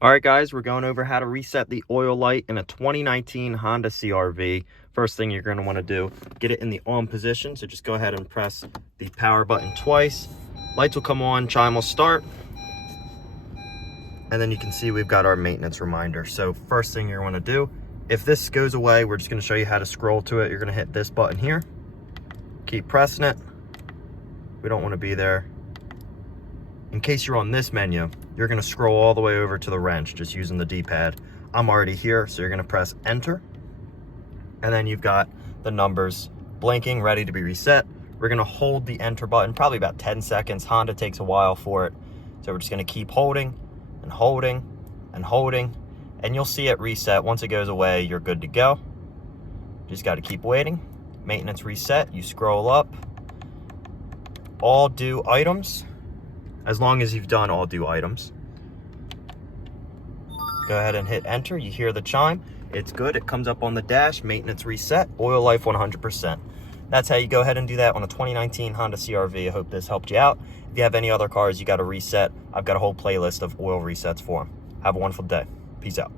All right, guys, we're going over how to reset the oil light in a 2019 Honda CRV. First thing you're going to want to do, get it in the on position. So just go ahead and press the power button twice. Lights will come on, chime will start. And then you can see we've got our maintenance reminder. So first thing you're going to do, if this goes away, we're just going to show you how to scroll to it. You're going to hit this button here. Keep pressing it. We don't want to be there. In case you're on this menu, you're going to scroll all the way over to the wrench just using the D-pad. I'm already here, so you're going to press enter. And then you've got the numbers blinking, ready to be reset. We're going to hold the enter button, probably about 10 seconds. Honda takes a while for it. So we're just going to keep holding and holding and holding. And you'll see it reset. Once it goes away, you're good to go. Just got to keep waiting. Maintenance reset. You scroll up. All due items. As long as you've done all due items. Go ahead and hit enter. You hear the chime. It's good. It comes up on the dash. Maintenance reset. Oil life 100%. That's how you go ahead and do that on a 2019 Honda CRV. I hope this helped you out. If you have any other cars you got to reset, I've got a whole playlist of oil resets for them. Have a wonderful day. Peace out.